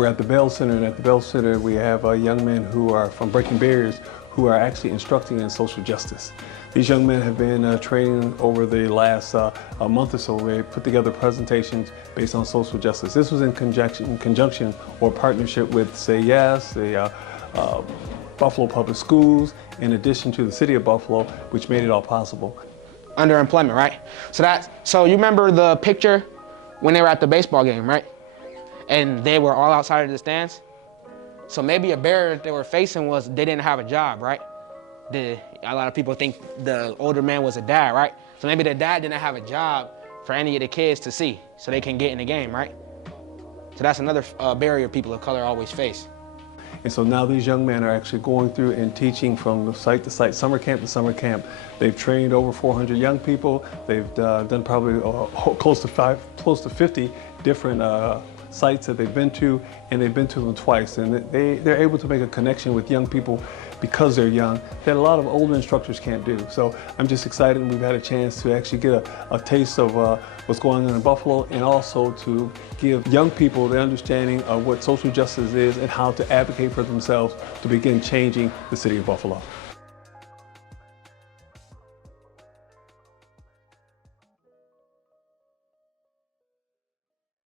we're at the Belle Center, and at the Belle Center we have young men who are from Breaking Barriers who are actually instructing in social justice. These young men have been training over the last a month or so. They put together presentations based on social justice. This was in conjunction or partnership with Say Yes, the Buffalo Public Schools, in addition to the City of Buffalo, which made it all possible. Underemployment, right? So you remember the picture when they were at the baseball game, right? And they were all outside of the stands. So maybe a barrier that they were facing was they didn't have a job, right? A lot of people think the older man was a dad, right? So maybe the dad didn't have a job for any of the kids to see, so they can get in the game, right? So that's another barrier people of color always face. And so now these young men are actually going through and teaching from site to site, summer camp to summer camp. They've trained over 400 young people. They've done probably close to 50 different sites that they've been to, and they've been to them twice. And they're able to make a connection with young people because they're young that a lot of older instructors can't do. So I'm just excited we've had a chance to actually get a taste of what's going on in Buffalo, and also to give young people the understanding of what social justice is and how to advocate for themselves to begin changing the city of Buffalo.